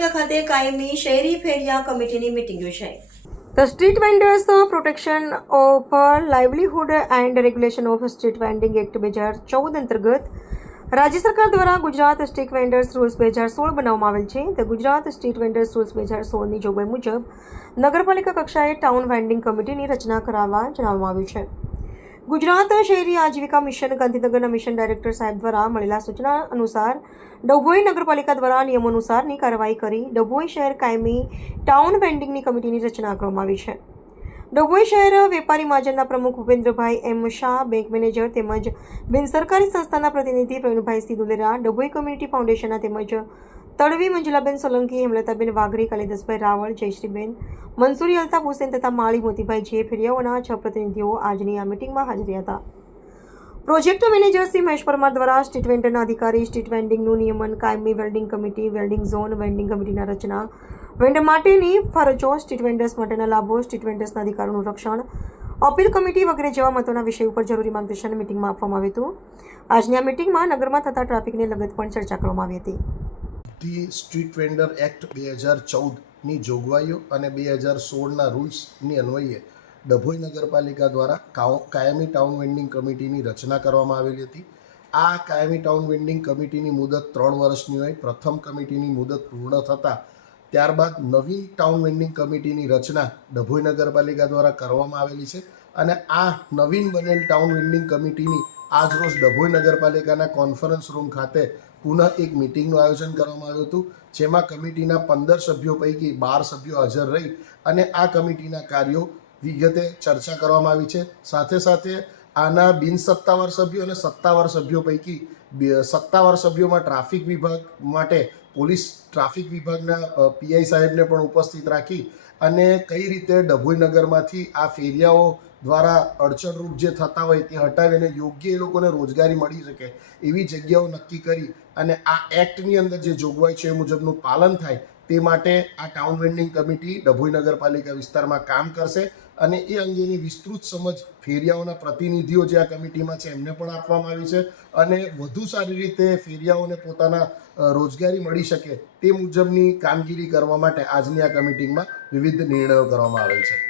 નગરપાલિકા ખાતે કાયમી શહેરી ફેરિયા કમિટીની મીટિંગ યોજાઈ. The Street Vendors Protection of Livelihood and Regulation of Street Vending Act 2014 અંતર્ગત રાજ્ય સરકાર દ્વારા ગુજરાત સ્ટ્રીટ વેન્ડર્સ રૂલ્સ 2016 બનાવવામાં આવેલ છે. તે ગુજરાત સ્ટ્રીટ વેન્ડર્સ રૂલ્સ 2016ની જોગવાઈ મુજબ નગરપાલિકા કક્ષાએ ટાઉન વેન્ડિંગ કમિટીની રચના કરાવવા જણાવવામાં આવ્યું છે. ગુજરાત શહેરી આજીવિકા મિશન ગાંધીનગરના મિશન ડાયરેક્ટર સાહેબ દ્વારા મળેલા સૂચના અનુસાર ડભોઈ નગરપાલિકા દ્વારા નિયમો અનુસારની કાર્યવાહી કરી ડભોઈ શહેર કાયમી ટાઉન વેન્ડિંગની કમિટીની રચના કરવામાં આવી છે. ડભોઈ શહેર વેપારી મહાજનના પ્રમુખ ભૂપેન્દ્રભાઈ એમ શાહ, બેંક મેનેજર તેમજ બિનસરકારી સંસ્થાના પ્રતિનિધિ પ્રવીણભાઈ સી દુલેરા, ડભોઈ કમ્યુનિટી ફાઉન્ડેશનના તેમજ તડવી મંજુલાબેન સોલંકી, હેમલતાબેન વાઘરી, કાલિદાસભાઈ રાવળ, જયશ્રીબેન, મંસૂરી અલ્તાફ હુસેન તથા માળી મોતીભાઈ જે ફેરિયાઓના 6 પ્રતિનિધિઓ આજની આ મિટિંગમાં હાજર હતા. પ્રોજેક્ટ મેનેજર શ્રી મહેશ પરમાર દ્વારા સ્ટ્રીટ વેન્ડરના અધિકારી, સ્ટ્રીટ વેન્ડિંગનું નિયમન, કાયમી welding committee, welding zone, vending કમિટીના રચના, વેન્ડર માટેની ફરજો, સ્ટ્રીટ વેન્ડર્સ માટેના લાભો, સ્ટ્રીટ વેન્ડર્સના અધિકારોનું રક્ષણ, અપીલ કમિટી વગેરે જેવા મતોના વિષય ઉપર જરૂરી માર્ગદર્શન મિટિંગમાં આપવામાં આવ્યું હતું. આજની આ મિટિંગમાં નગરમાં થતા ટ્રાફિકને લગત પણ ચર્ચા કરવામાં આવી હતી. ધી સ્ટ્રીટ વેન્ડર એક્ટ 2014ની જોગવાઈઓ અને 2016ના રૂલ્સની અન્વયે ડભોઈ નગરપાલિકા દ્વારા કાયમી ટાઉન વેન્ડિંગ કમિટીની રચના કરવામાં આવેલી હતી. આ કાયમી ટાઉન વેન્ડિંગ કમિટીની મુદત 3 વર્ષની હોય. પ્રથમ કમિટીની મુદત પૂર્ણ થતાં ત્યારબાદ નવીન ટાઉન વેન્ડિંગ કમિટીની રચના ડભોઈ નગરપાલિકા દ્વારા કરવામાં આવેલી છે અને આ નવીન બનેલ ટાઉન વેન્ડિંગ કમિટીની આજરોજ ડભોઈ નગરપાલિકાના કોન્ફરન્સ રૂમ ખાતે પુનઃ એક મિટિંગનું આયોજન કરવામાં આવ્યું હતું, જેમાં કમિટીના 15 સભ્યો પૈકી 12 સભ્યો હાજર રહી અને આ કમિટીના કાર્યો વિગતે ચર્ચા કરવામાં આવી છે. સાથે સાથે આના બિનસત્તાવાર સભ્યો અને સત્તાવાર સભ્યો પૈકી સત્તાવાર સભ્યોમાં ટ્રાફિક વિભાગ માટે પોલીસ ટ્રાફિક વિભાગના પીઆઈ સાહેબને પણ ઉપસ્થિત રાખી અને કઈ રીતે ડભોઈ નગરમાંથી આ ફેરિયાઓ દ્વારા અડચણરૂપ જે થતા હોય તે હટાવીને યોગ્ય એ લોકોને રોજગારી મળી શકે એવી જગ્યાઓ નક્કી કરી અને આ એક્ટની અંદર જે જોગવાઈ છે એ મુજબનું પાલન થાય તે માટે આ ટાઉન વેન્ડિંગ કમિટી ડભોઈ નગરપાલિકા વિસ્તારમાં કામ કરશે અને એ અંગેની વિસ્તૃત સમજ ફેરિયાઓના પ્રતિનિધિઓ જે આ કમિટીમાં છે એમને પણ આપવામાં આવી છે અને વધુ સારી રીતે ફેરિયાઓને પોતાના રોજગારી મળી શકે તે મુજબની કામગીરી કરવા માટે આજની આ કમિટીમાં વિવિધ નિર્ણયો કરવામાં આવેલ છે.